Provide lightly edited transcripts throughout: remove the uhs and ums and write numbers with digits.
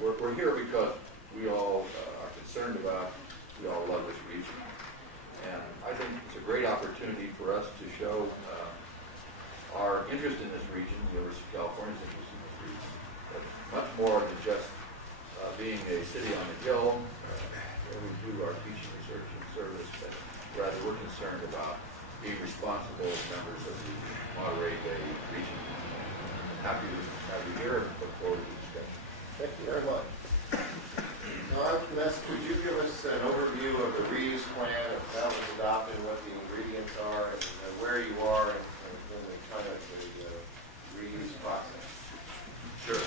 we're here because we all are concerned about, we all love this region. And I think it's a great opportunity for us to show our interest in this region, the University of California's interest in this region. But much more than just being a city on a hill where we do our teaching, research, and service, but rather we're concerned about being responsible members of the Monterey Bay region. Happy to have you here and look forward to the discussion. Thank you very much. Now, could you give us an overview of the reuse plan, of how it was adopted, what the ingredients are, and where you are in the kind of the reuse process? Sure.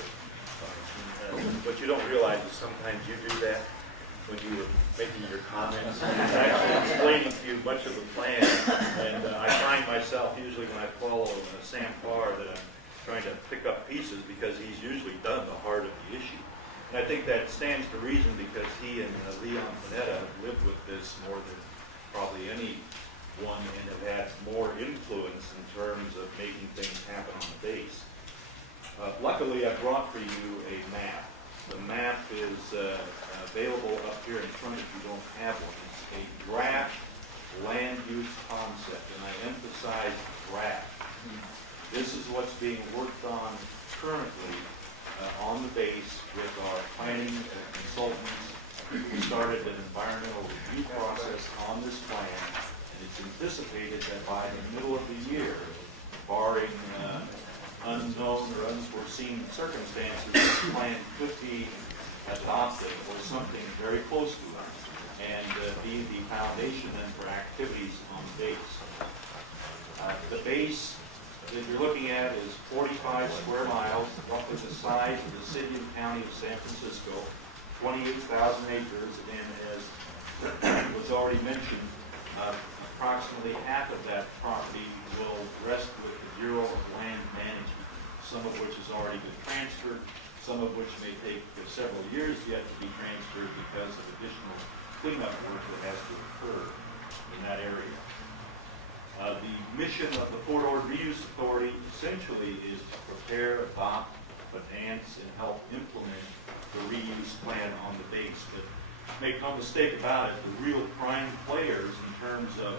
What you don't realize is sometimes you do that when you were making your comments. It's actually explaining to you much of the plan, and I find myself usually when I follow Sam Farr that I'm trying to pick up pieces because he's usually done the heart of the issue. And I think that stands to reason because he and Leon Panetta have lived with this more than probably anyone and have had more influence in terms of making things happen on the base. Luckily, I brought for you a map. The map is available up here in front if you don't have one. It's a draft land use concept, and I emphasize draft. This is what's being worked on currently on the base with our planning consultants. We started an environmental review process on this plan, and it's anticipated that by the middle of the year, barring unknown or unforeseen circumstances, this plan could be adopted or something very close to it, and be the foundation then for activities on the base. The base that you're looking at is 45 square miles, roughly the size of the city and county of San Francisco, 28,000 acres, and as was already mentioned, approximately half of that property will rest with the Bureau of Land Management, some of which has already been transferred, some of which may take several years yet to be transferred because of additional cleanup work that has to occur in that area. The mission of the Fort Ord Reuse Authority essentially is to prepare, adopt, finance, and help implement the reuse plan on the base. But make no mistake about it, the real prime players in terms of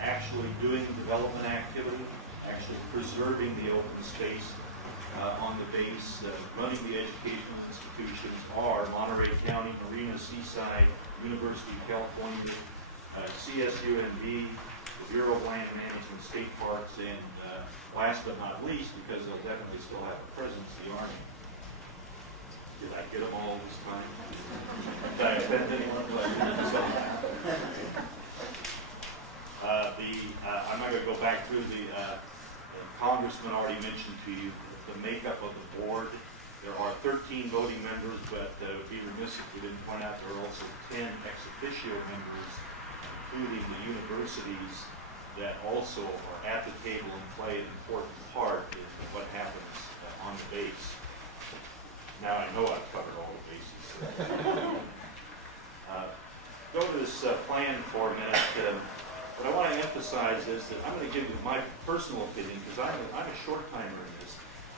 actually doing development activity, actually preserving the open space on the base, running the educational institutions are Monterey County, Marina, Seaside, University of California, CSUMB, the Bureau of Land Management, State Parks, and last but not least, because they'll definitely still have a presence, the Army. Did I get them all this time? Did I offend anyone? I'm not going to go back through the Congressman already mentioned to you the makeup of the board. There are 13 voting members, but it would be remiss if we didn't point out there are also 10 ex officio members, including the universities that also are at the table and play an important part in what happens on the base. Now I know I've covered all the bases. Go to this plan for a minute. What I want to emphasize is that I'm going to give you my personal opinion because I'm a short timer in this.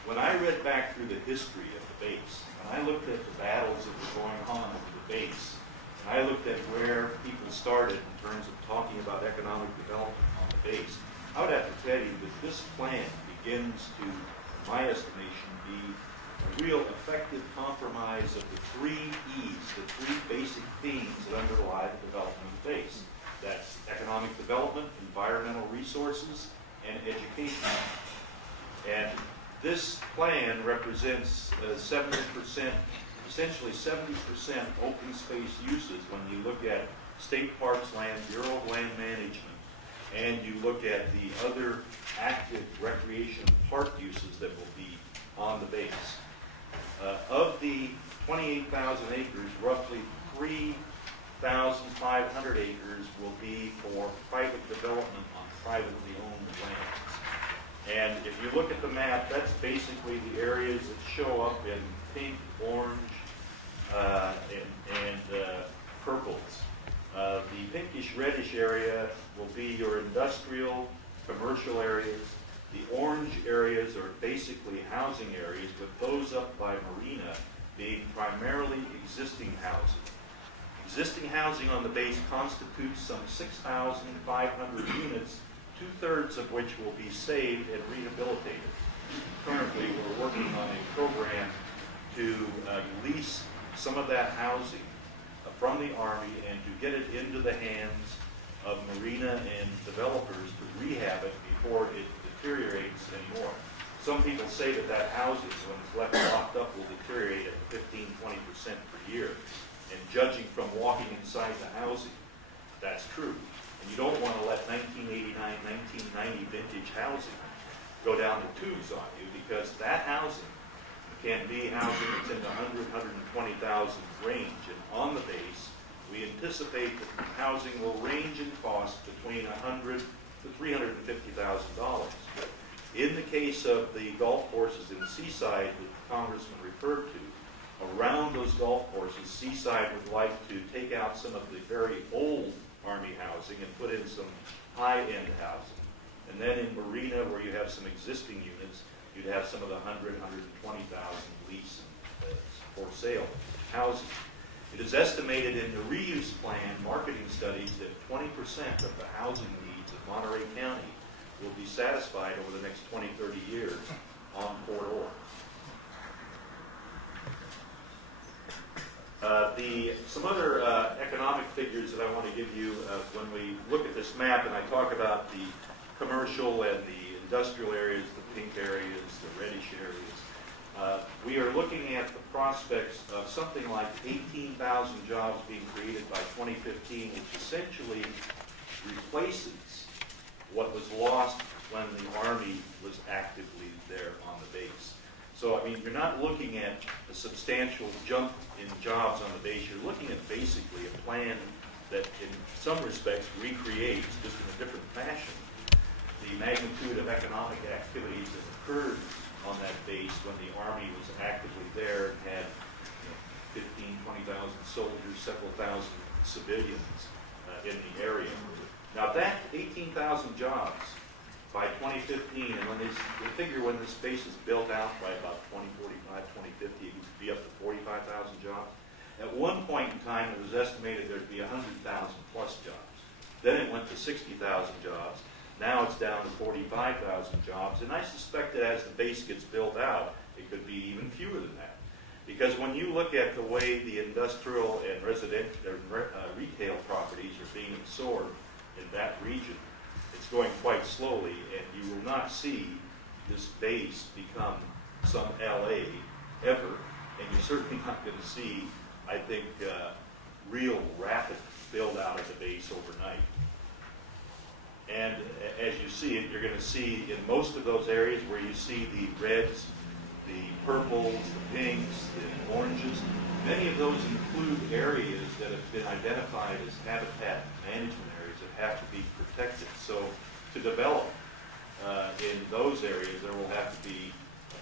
When I read back through the history of the base, when I looked at the battles that were going on over the base, and I looked at where people started in terms of talking about economic development on the base, I would have to tell you that this plan begins to, in my estimation, be a real effective compromise of the three E's, the three basic themes that underlie the development of the base. That's economic development, environmental resources, and education. And this plan represents 70%, essentially 70% open space uses when you look at State Parks land, Bureau of Land Management, and you look at the other active recreation park uses that will be on the base. Of the 28,000 acres, roughly 3,500 acres will be for private development on privately owned lands. And if you look at the map, that's basically the areas that show up in pink, orange, and purples. The pinkish reddish area will be your industrial, commercial areas. The orange areas are basically housing areas, but those up by Marina being primarily existing housing. Existing housing on the base constitutes some 6,500 units, 2/3 of which will be saved and rehabilitated. Currently, we're working on a program to lease some of that housing from the Army and to get it into the hands of marina and developers to rehab it before it deteriorates anymore. Some people say that that housing, when it's left locked up, will deteriorate at 15–20% per year. And judging from walking inside the housing, that's true. And you don't want to let 1989, 1990 vintage housing go down the tubes on you, because that housing can be housing that's in the 100–120,000 range. And on the base, we anticipate that the housing will range in cost between $100,000 to $350,000. In the case of the golf courses in Seaside that the Congressman referred to, around those golf courses, Seaside would like to take out some of the very old Army housing and put in some high-end housing. And then in Marina, where you have some existing units, you'd have some of the 100,000, 120,000 lease and for sale housing. It is estimated in the reuse plan marketing studies that 20% of the housing needs of Monterey County will be satisfied over the next 20–30 years on Port Ore. Some other economic figures that I want to give you when we look at this map and I talk about the commercial and the industrial areas, the pink areas, the reddish areas. We are looking at the prospects of something like 18,000 jobs being created by 2015, which essentially replaces what was lost when the Army was actively there on the base. So, I mean, you're not looking at a substantial jump in jobs on the base. You're looking at basically a plan that in some respects recreates, just in a different fashion, the magnitude of economic activities that occurred on that base when the Army was actively there and had 15–20,000 soldiers, several thousand civilians in the area. Now that 18,000 jobs by 2015, and when they figure when this base is built out by about 2045, 2050, it would be up to 45,000 jobs. At one point in time, it was estimated there'd be 100,000 plus jobs. Then it went to 60,000 jobs. Now it's down to 45,000 jobs, and I suspect that as the base gets built out, it could be even fewer than that. Because when you look at the way the industrial and residential retail properties are being absorbed in that region, it's going quite slowly, and you will not see this base become some LA ever, and you're certainly not going to see, I think, real rapid build-out of the base overnight. And as you see it, you're going to see in most of those areas where you see the reds, the purples, the pinks, the oranges, many of those include areas that have been identified as habitat management areas that have to be protected. So to develop in those areas, there will have to be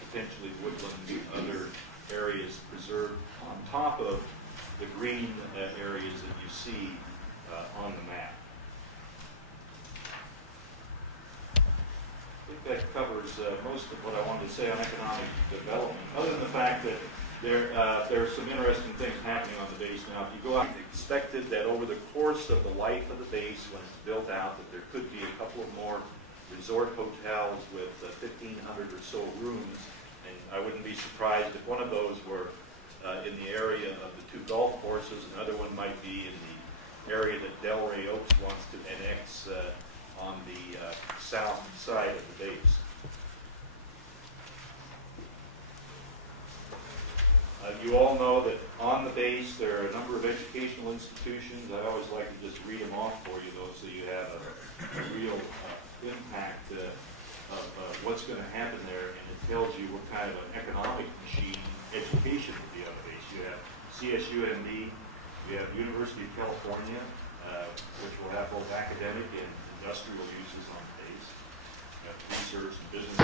potentially woodlands and other areas preserved on top of the green areas that you see on the map. I think that covers most of what I wanted to say on economic development, other than the fact that there are some interesting things happening on the base now. If you go out, it's expected that over the course of the life of the base, when it's built out, that there could be a couple of more resort hotels with 1,500 or so rooms, and I wouldn't be surprised if one of those were in the area of the two golf courses. Another one might be in the area that Delray Oaks wants to annex on the south side of the base. You all know that on the base there are a number of educational institutions. I always like to just read them off for you, though, so you have a real impact of what's going to happen there, and it tells you what kind of an economic machine education will be on the base. You have CSUMD, you have University of California, which will have both academic and industrial uses on the base. You have research and business.